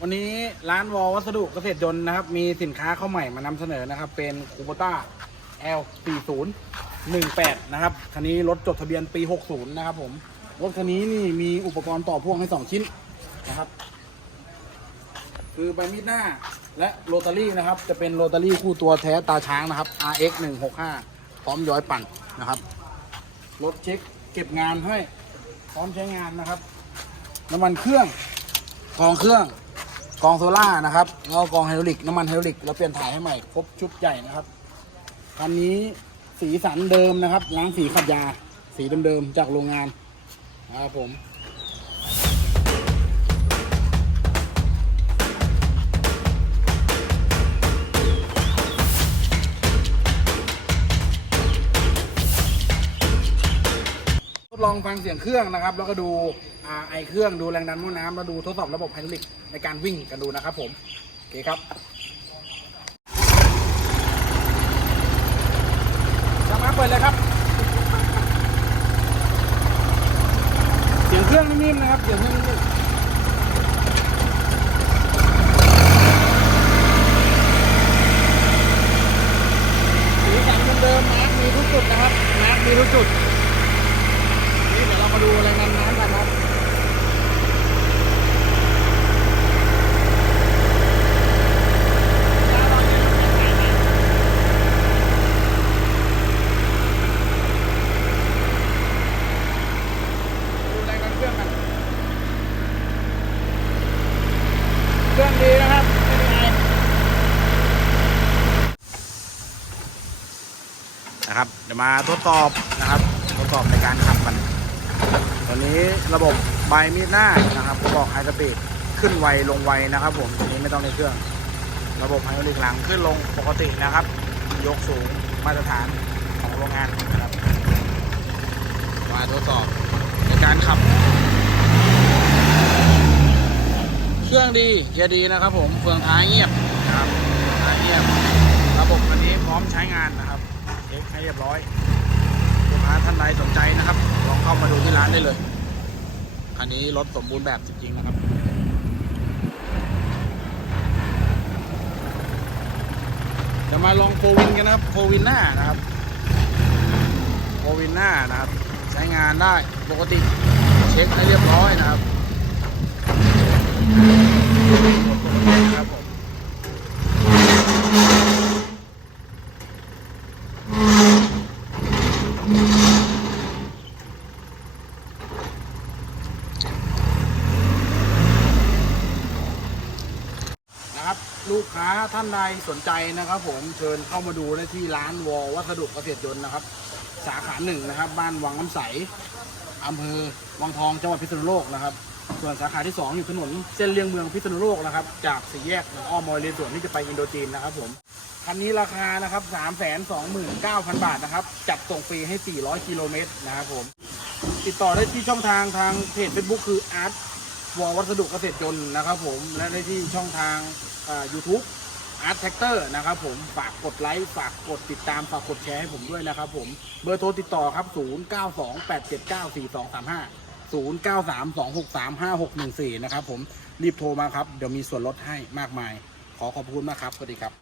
วันนี้ร้านวอลวัสดุเกษตรยนต์นะครับ มีสินค้าเข้าใหม่มานำเสนอนะครับ เป็นคูโบต้า L 4 0 1 8นะครับคันนี้รถจดทะเบียนปี 60 นะครับผมรถคันนี้นี่มีอุปกรณ์ต่อพ่วงให้ 2 ชิ้นนะครับ คือใบมีดหน้าและโรตารี่นะครับ จะเป็นโรตารี่คู่ตัวแท้ตาช้างนะครับ RX 165พร้อมย้อยปั่นนะครับรถเช็คเก็บงานให้พร้อมใช้งานนะครับน้ำมันเครื่อง กองเครื่องกองโซล่านะครับแล้วก็กองไฮดรอลิกน้ำมันไฮดรอลิกเราเปลี่ยนถ่ายให้ใหม่ครบชุดใหญ่นะครับคันนี้สีสันเดิมนะครับล้างสีขัดยา สีเดิมๆจากโรงงานนะครับผมทดลองฟังเสียงเครื่องนะครับ แล้วก็ดู ไอเครื่องดูแรงดันมวน้ำแล้วดูทดสอบระบบไฮดรอลิกในการวิ่งกันดูนะครับผมโอเคครับจะมาเปิดเลยครับ เสียงเครื่องนิ่มๆนะครับเสียงเครื่องนิ่มๆสีสันเดิมมาร์คมีทุกจุดนะครับมาร์คมีทุกจุด นี่เดี๋ยวเรามาดูแรงดันน้ำกันครับดูแรงดันเครื่องกันเครื่องดีนะครับไม่เป็นไร นะครับเดี๋ยวมาทดสอบนะครับทดสอบในการขับกันตอนนี้ระบบใบมีดหน้านะครับบอกไฮสปีดขึ้นไวลงไวนะครับ ผมตัวนี้ไม่ต้องในเครื่อง ระบบไฮดรอลิกหลังขึ้นลงปกตินะครับ ยกสูงมาตรฐานของโรงงานนะครับมาทดสอบในการขับ เครื่องดีเกียร์ดีนะครับ ผมเฟืองท้ายเงียบนะครับเงท้ายเงียบระบบอันนี้พร้อมใช้งานนะครับ ให้เรียบร้อยลูกค้าท่านใดสนใจนะครับ ลองเข้ามาดูที่ร้านได้เลย คันนี้รถสมบูรณ์แบบจริงๆนะครับจะมาลองโฟวินกันนะครับโฟวินหน้านะครับโฟวินหน้านะครับ ใช้งานได้ปกติ เช็คให้เรียบร้อยนะครับครับผมนะครับ ลูกค้าท่านใดสนใจนะครับ ผมเชิญเข้ามาดูได้ที่ร้านวอวัสดุเกษตรยนต์นะครับ สาขาหนึ่งนะครับ บ้านวังน้ำใสอำเภอวังทองจังหวัดพิษณุโลกนะครับ ส่วนสาขาที่ 2 อยู่ถนนเส้นเลี่ยงเมืองพิษณุโลกนะครับ จากสี่แยกหนองอ้อมมอยเลนสวนที่จะไปอินโดจีนนะครับ ผมคันนี้ราคานะครับ3 2 9 0 0 0 บาทนะครับ จัดส่งฟรีให้ 400 กิโลเมตรนะครับผม ติดต่อได้ที่ช่องทางทางเพจ Facebook คือ Art วอวัสดุเกษตรยนต์นะครับผมและได้ที่ช่องทางยูทูบอาร์ตแท็กเตอร์นะครับผมฝากกดไลค์ฝากกดติดตามฝากกดแชร์ให้ผมด้วยนะครับผมเบอร์โทรติดต่อครับ 0928794235 0932635614 นะครับผมรีบโทรมาครับ เดี๋ยวมีส่วนลดให้มากมาย ขอขอบคุณมากครับ สวัสดีครับ